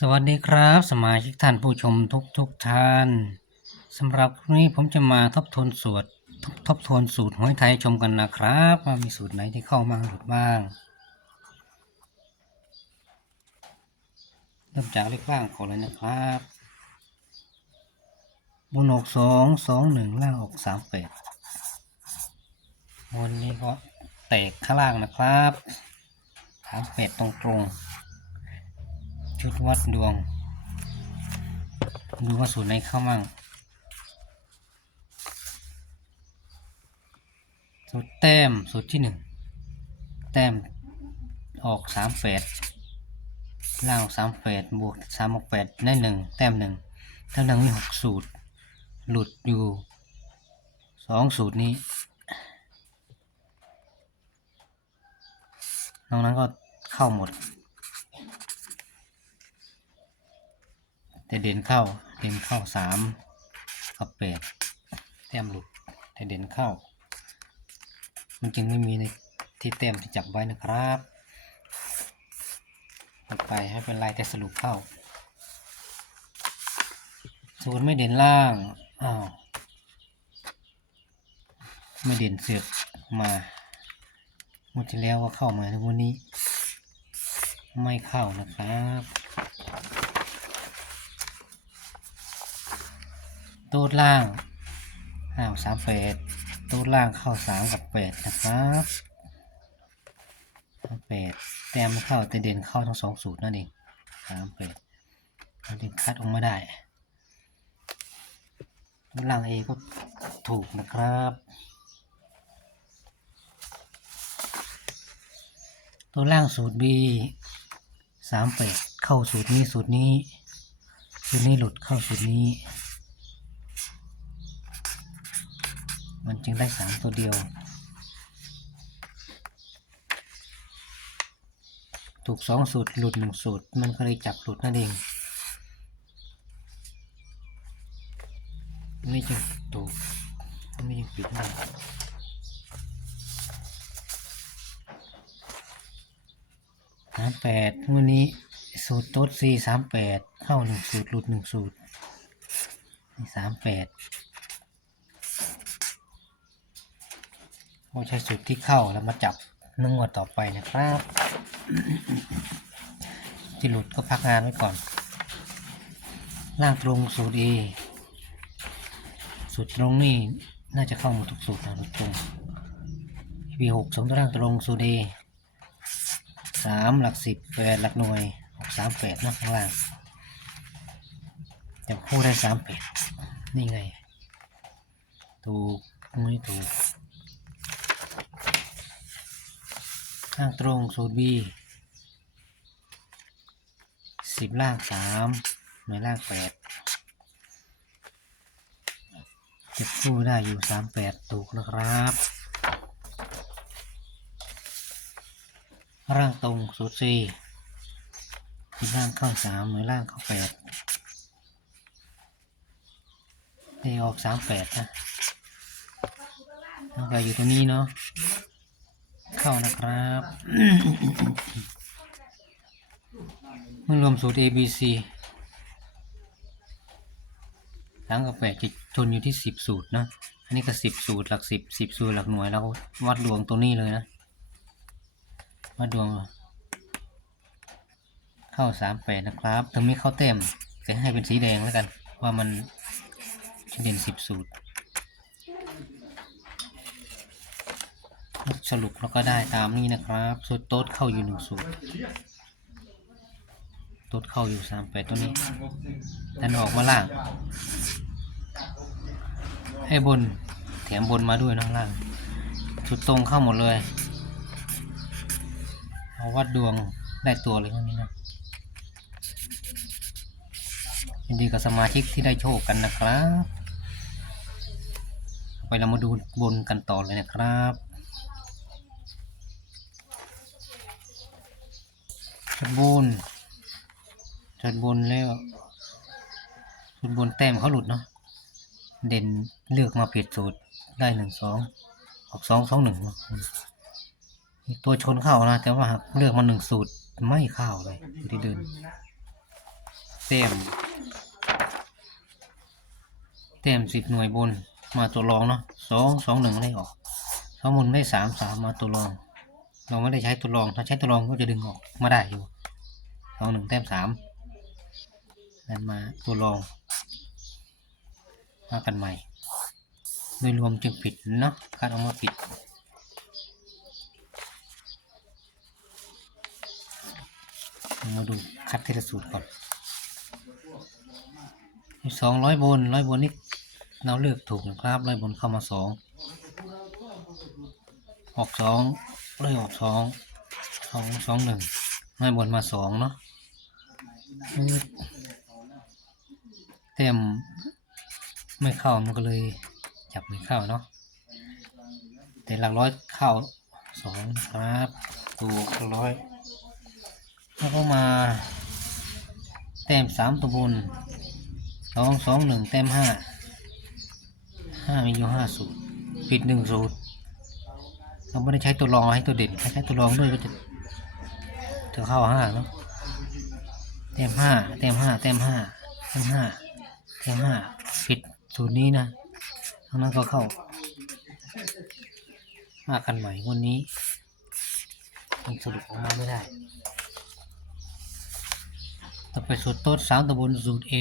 สวัสดีครับ สมาชิกท่านผู้ชมทุกทุกท่านสำหรับวันนี้ผมจะมาทบทวนสูตรทบทบทวนสูตรหวยไทยชมกันนะครับว่ามีสูตรไหนที่เข้ามาหรือบ้าง เริ่มจากเลขล่างก่อนเลยนะครับบนออกสองสองหนึ่งล่างออกสามแปดวันนี้ก็แตกข้างล่างนะครับสามแปดตรงตรง ชุดวัดดวง ดูว่าสูตรไหนเข้ามั่งสูตรแต้มสูตรที่หนึ่งแต้มออกสามแปดล่างออกสามแปดบวกสามออกแปดได้หนึ่งแต้มหนึ่งแต้มหนึ่งมีหกสูตร หลุดอยู่สองสูตรนี้นอกนั้นก็เข้าหมด แต่เด่นเข้าเด่นเข้าสามกับแปดแต้มหลุดแต่เด่นเข้า มันจึงไม่มีในที่แต้มที่จับไว้นะครับต่อไปให้เป็นลายแต่สรุปเข้าศูนย์ไม่เด่นล่างอ้าวไม่เด่นเสือกมาหมดที่แล้วก็เข้ามาในวันนี้ ไม่เข้านะครับ ตูดล่างอ้าสามแปดตูดล่างเข้าสามกับแปดนะครับสามแปดแต้มเข้าแต่เด่นเข้าทั้งสองสูตรนั่นเองสามแปดเราเด่นคัดออกมาได้ตูดล่างเอก็ถูกนะครับตัวล่างสูตร B สามแปดเข้าสูตรนี้สูตรนี้ สูตรนี้หลุดเข้าสูตรนี้ มันจึงได้สามตัวเดียว ถูกสองสูตรหลุดหนึ่งสูตร มันก็เลยจับหลุดนั่นเอง นี่จึงถูกนี่จึงปิดได้สามแปดวันนี้สูตรโต๊ดสี่สามแปดเข้าหนึ่งสูตรหลุดหนึ่งสูตรนี่สามแปด ก็ใช้สูตรที่เข้าแล้วมาจับนึ่งวดต่อไปนะครับ ที่หลุดก็พักงานไว้ก่อน ล่างตรงสูตร A สูตรตรงนี่น่าจะเข้าหมดทุกสูตรนะตรง p หกสองตัวล่างตรงสูตร A สามหลักสิบแปดหลักหน่วยหกสามแปดนะข้างล่างจับคู่ได้สามแปดนี่ไง ถูกไม่ถูก ข้างตรงสูตร B สิบล่างสามหน่วยล่างแปดเก็บคู่ได้อยู่สามแปดถูกนะครับ ร่างตรงสูตรสี่ที่ล่างเข้าสามหรือล่างเข้าแปดเอออกสามแปดนะต้องไปอยู่ตรงนี้เนาะ เข้านะครับเมื่อรวมสูตร A B C หลังกับแปดจะชนอยู่ที่สิบสูตรนะอันนี้ก็สิบสูตรหลักสิบสิบสูตรหลักหน่วยแล้ววัดดวงตรงนี้เลยนะมาดดวง เข้าสามแปดนะครับถึงไม่เข้าเต็มจะให้เป็นสีแดงแล้วกัน ว่ามันเด่นสิบสูตร สรุปแล้วก็ได้ตามนี้นะครับสูตรโต๊ดเข้าอยู่หนึ่งสูตรโต๊ดเข้าอยู่สามแปดตัวนี้ดันออกมาล่าง ให้บนแถมบนมาด้วยนะข้างล่างสุดตรงเข้าหมดเลย เอาวัดดวงได้ตัวเลยพวกนี้นะยินดีกับสมาชิกที่ได้โชคกันนะครับ ไปเรามาดูบนกันต่อเลยนะครับ ชุดบนชุดบนแล้วชุดบนแต้มเขาหลุดเนาะเด่นเลือกมาผิดสูตรได้หนึ่งสองออกสองสองหนึ่งตัวชนเข้านะ แต่ว่าเลือกมาหนึ่งสูตรไม่เข้าเลยที่เดินเต็มเต็มสิบหน่วยบนมาตัวรองเนาะสองสองหนึ่งได้ออกสองบนได้สามสามมาตัวรอง เราไม่ได้ใช้ตัวรอง ถ้าใช้ตัวรองก็จะดึงออกมาได้อยู่ องหนึ่งแต้มสามนั่นมาตัวรองมากันใหม่ โดยรวมจึงผิดเนาะการเอามาผิดมาดูคัดเทละสูตรก่อนสองร้อยบนร้อยบนนี่เราเลือกถูกนะครับร้อยบนเข้ามาสองออกสองเลยออกสองสองสองหนึ่งร้อยบนมาสองเนาะ เต็มไม่เข้ามันก็เลยจับไม่เข้าเนาะแต่หลักร้อยเข้าสองครับถูกร้อยแล้วก็มาแต้มสามตัวบนสองสองหนึ่งแต้มห้าห้ามีอยู่ห้าสูตรผิดหนึ่งสูตรเราไม่ได้ใช้ตัวรองให้ตัวเด่นใช้ตัวรองด้วยก็จะจะเข้าห้าเนาะ แต้มห้าแต้มห้าแต้มห้าแต้มห้าแต้มห้าผิดสูตรนี้นะทั้งนั้นก็เข้ามากันใหม่วันนี้ยังสรุปออกมาไม่ได้ ต่อไปสูตรโต๊ดสามตะบนสูตร A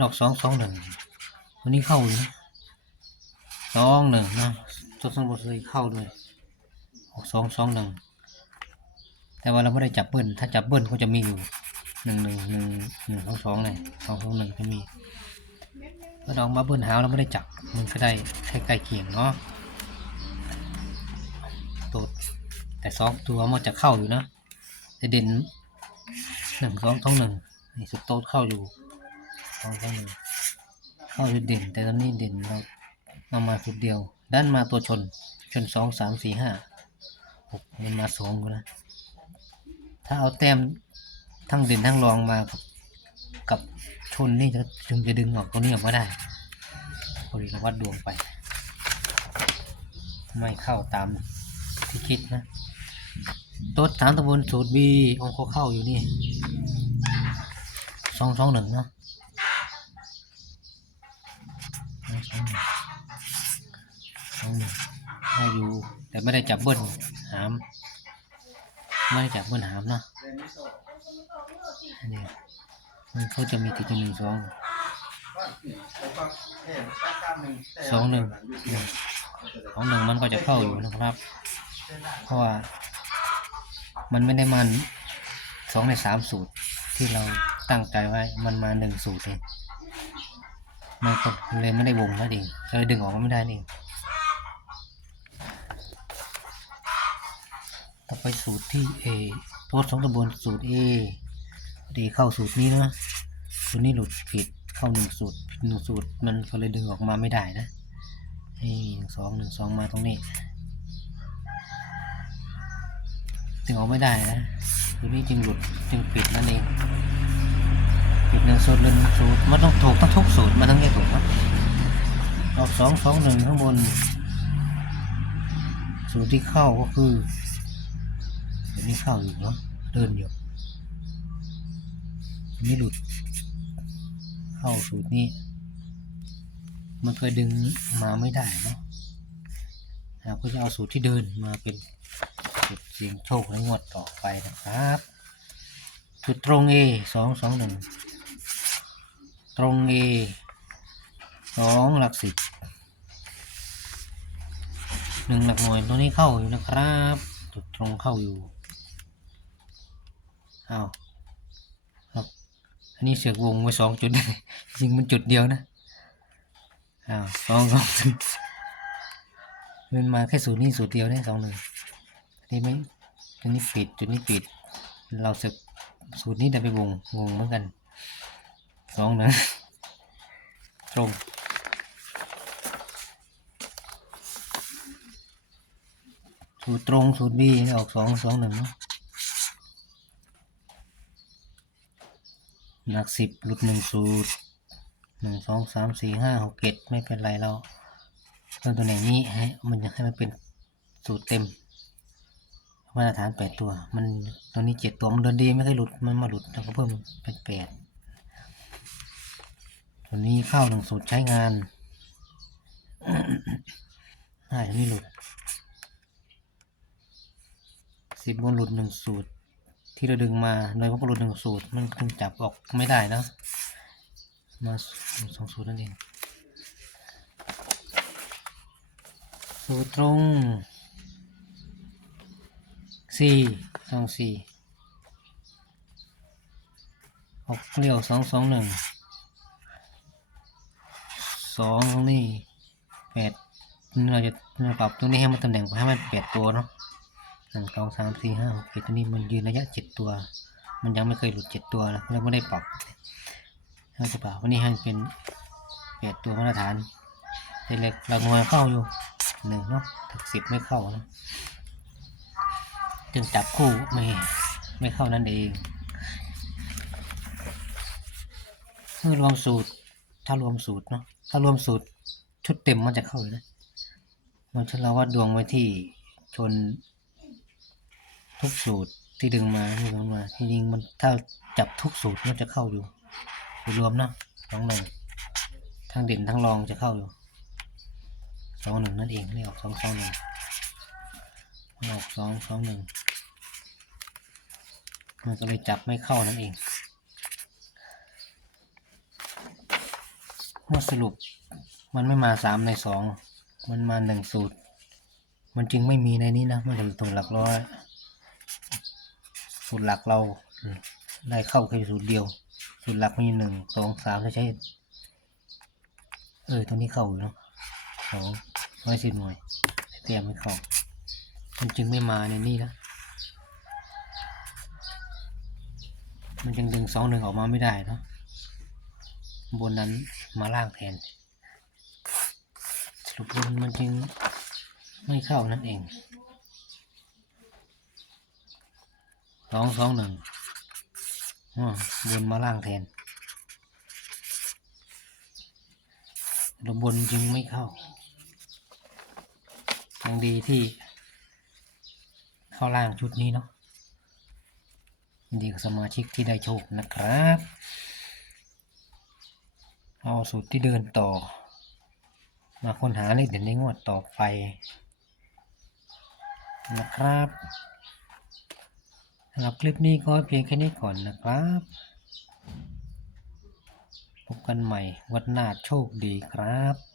ดอกสองสองหนึ่งวันนี้เข้าอยู่นะสองหนึ่งนะโต๊ดสองบนเลยเข้าด้วยออกสองสองหนึ่ง แต่ว่าเราไม่ได้จับเบิ้ลถ้าจับเบิ้ลก็จะมีอยู่หนึ่งหนึ่งหนึ่งหนึ่งสองสองเลยสองสองหนึ่งจะมีถ้าดอกมาเบิ้ลหาวเราไม่ได้จับมันก็ได้แค่ใกล้เคียงเนาะต๊ดแต่สองตัวมันจะเข้าอยู่นะแต่เด่นหนึ่งสองสองหนึ่งนี่สุดโต๊ดเข้าอยู่สองสองหนึ่งเข้าอยู่เด่น แต่ตอนนี้เด่นเรานำมาจุดเดียวด้านมาตัวชนชนสองสามสี่ห้าหกมันมาสองกูนะ ถ้าเอาแต้มทั้งเด่นทั้งรองมากับกับชนนี่จะจึงจะดึงออกตรงนี้ออกมาได้พอดีเราวัดดวงไป ไม่เข้าตามที่คิดนะต๊ดสามตะบนสูตรบีองค์เขาเข้าอยู่นี่สองสองหนึ่งนะสองหนึ่งเข้าอยู่แต่ไม่ได้จับเบิ้ลหาม ไม่จับเบิ้ลหามนะอันนี้มันเขาจะมีติดอยู่หนึ่งสองสองหนึ่งสองหนึ่งมันก็จะเข้าอยู่นะครับ เพราะว่า มันไม่ได้มันสองในสามสูตรที่เราตั้งใจไว้ มันมาหนึ่งสูตรเองมันก็เลยไม่ได้วงนั่นเองก็เลยดึงออกมาไม่ได้นี่เอง ต่อไปสูตรที่เอโทษสองตะบนสูตรเอดีเข้าสูตรนี้นะสูตรนี้หลุดผิดเข้าหนึ่งสูตรผิดหนึ่งสูตรมันก็เลยดึงออกมาไม่ได้นะนี่หนึ่งสองหนึ่งสองมาตรงนี้ถึงออกไม่ได้นะตัวนี้จึงหลุดจึงปิดนั่นเองปิดหนึ่งสูตรหนึ่งสูตรมันต้องถูกต้องทุกสูตรมันต้องแยกถูกครับออกสองสองหนึ่งข้างบน สูตรที่เข้าก็คือ ตัวนี้เข้าอยู่เนาะเดินอยู่ตัวนี้หลุด เข้าสูตรนี้ มันเคยดึงมาไม่ได้เนาะเราก็จะเอาสูตรที่เดินมาเป็นจุดเสียงโชคในงวดต่อไปนะครับจุดตรง A สองสองหนึ่งตรง A สองหลักสิบหนึ่งหลักหน่วยตรงนี้เข้าอยู่นะครับจุดตรงเข้าอยู่ อ้าวครับอันนี้เสือกวงไว้สองจุดจริงมันจุดเดียวนะอ้าวสองสองมันมาแค่สูตรนี้สูตรเดียวได้สองหนึ่งนี่ไม่จุดนี้ปิดจุดนี้ปิด เราเสึกสูตรนี้ได้ไปวงงงเหมือนกันสองนะตรงสูตรตรงสูตรบีออกสองสองหนึ่งเนาะ หนักสิบหลุดหนึ่งสูตรหนึ่งสองสามสี่ห้าหกเจ็ดไม่เป็นไรเราเพิ่มตัวไหนนี้ให้มันจะให้มันเป็นสูตรเต็ม มาตรฐานแปดตัว มันตอนนี้เจ็ดตัวมันเดินดีไม่เคยหลุดมันมาหลุดแล้วก็เพิ่มเป็นแปดตัวนี้เข้าหนึ่งสูตรใช้งานน่าจะไม่หลุดสิบบนหลุดหนึ่งสูตร ที่เราดึงมาโดยพวกหลุดหนึ่งสูตร มันคงจับออกไม่ได้นะ มาสองสูตรนั่นเอง สูตรตรงสี่สองสี่ออกเรียวสองสองหนึ่งสองตรงนี้แปดเราจะปรับตรงนี้ให้มันตำแหน่งให้มันแปดตัวเนาะ หนึ่งสองสามสี่ห้าหกเจ็ดตัวนี้มันยืนระยะเจ็ดตัว มันยังไม่เคยหลุดเจ็ดตัวนะเราไม่ได้ปรับเราจะปรับวันนี้ให้เป็นแปดตัวมาตรฐานแต่เล็กเราหน่วยเข้าอยู่หนึ่งเนาะถึงสิบไม่เข้านะจึงจับคู่ไม่ไม่เข้านั่นเองเมื่อรวมสูตร ถ้ารวมสูตรเนาะถ้ารวมสูตรชุดเต็มมันจะเข้าอยู่นะมันฉันเราว่าดวงไว้ที่ชน ทุกสูตรที่ดึงมาที่ดึงมาที่จริงมันถ้าจับทุกสูตรมันจะเข้าอยู่รวมนะสองหนึ่งทั้งเด่นทั้งรองจะเข้าอยู่สองหนึ่งนั่นเองไม่ออกสองสองหนึ่งออกสองสองหนึ่งมันก็เลยจับไม่เข้านั่นเองเมื่อสรุปมันไม่มาสามในสองมันมาหนึ่งสูตร มันจึงไม่มีในนี้นะ มันจะอยู่ตรงหลักร้อย สูตรหลักเราได้เข้าแค่สูตรเดียว สูตรหลักมีหนึ่งสองสามถ้าใช้ เออตรงนี้เข้าอยู่เนาะสองร้อยสิบหน่วยเตรียมไม่เข้ามันจึงไม่มาในนี้นะมันจึงดึงสองหนึ่งออกมาไม่ได้เนาะบนนั้นมาล่างแทนสรุปมันจึงไม่เข้านั่นเอง สองสองหนึ่งบนมาล่างแทนแล้วบนจึงไม่เข้ายังดีที่ เข้าล่างชุดนี้เนาะยินดีกับสมาชิกที่ได้โชคนะครับ เอาสูตรที่เดินต่อ มาค้นหาเลขเด่นในงวดต่อไปนะครับ สำหรับคลิปนี้ก็เพียงแค่นี้ก่อนนะครับ พบกันใหม่วันหน้าโชคดีครับ